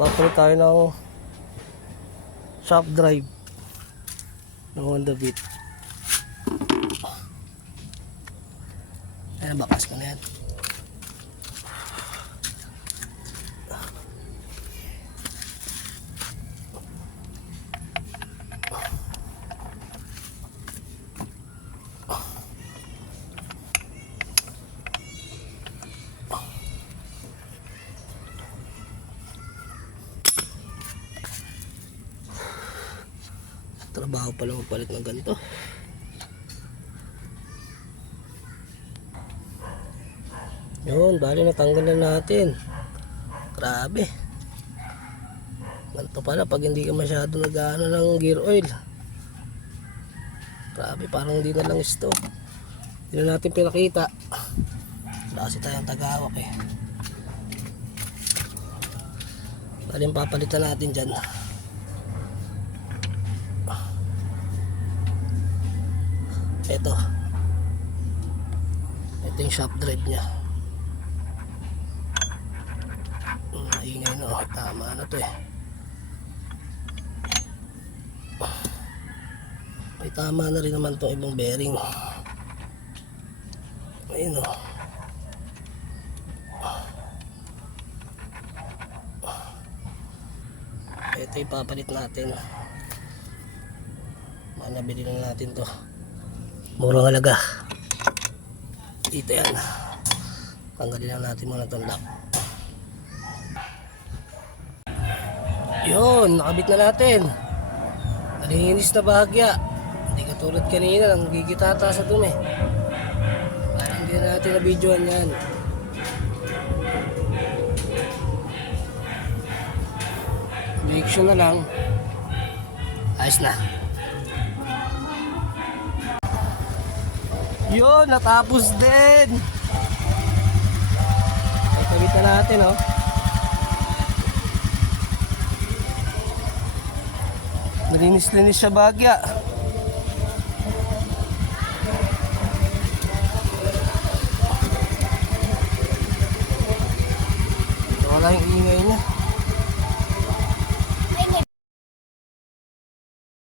Papalit tayo ng shaft drive ng Honda Beat. Ayan, bakas ko na yan. Trabaho pala magpalit ng ganito. Yun, bali natanggal na natin. Grabe. Ganito pala pag hindi ka masyado nag-ano ng gear oil. Grabe, parang hindi na lang ito. Hindi na natin pinakita. Wala kasi tayong tagawak eh. Bali yung papalitan natin dyan. Ito yung shaft drive nya. Maingay na, oh, tama na to eh. May tama na rin naman itong ibang bearing. Ayun oh. Ito yung papalit natin. Nabili na natin to, murang halaga. Dito yan. Tanggalin lang natin muna itong lock. Yun, nakabit na natin. Nalinis na bahagya. Hindi katulad kanina, nang gigitata sa dumi. Parang hindi na natin na-videoan yan. Connection na lang. Ayos na. Yun, natapos din. Pagkabit na natin, oh. Nalinis-linis siya bagya. Wala yung ingay